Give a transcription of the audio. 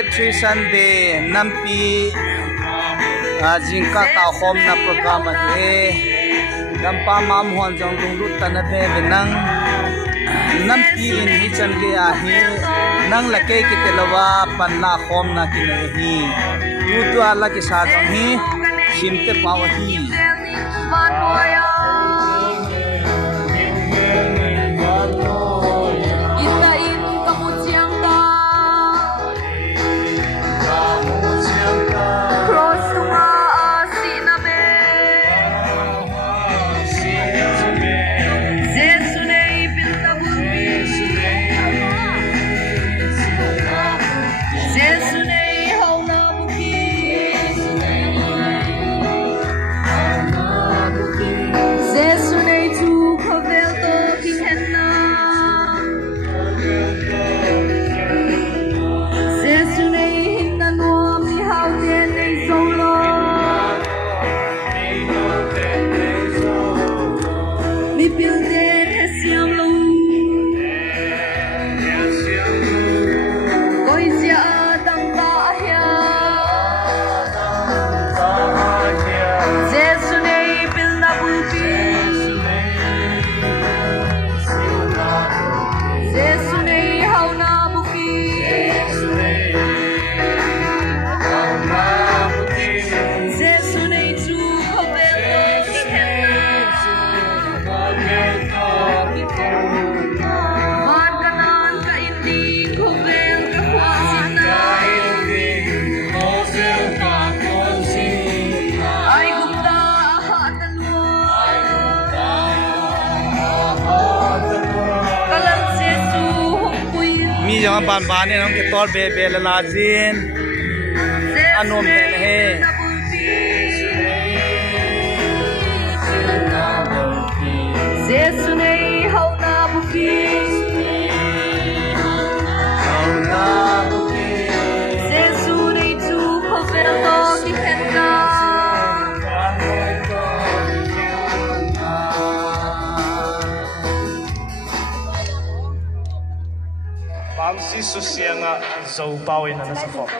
dt.3 Sunday nampi jingkah taokhom na program ase gampa mam hon jong lunglu tanade benang nampi in hi chanle ahi nang lake kitelawa panna khom na kinahi tu tu ala ki sa jong hi simte pawahi mi jang ban ban ne nong ke tor be be la jin anom de he jesu nei hau na buki jesu nei chu khovel to ki khenna Bang si susianga zo pawin na sa fok.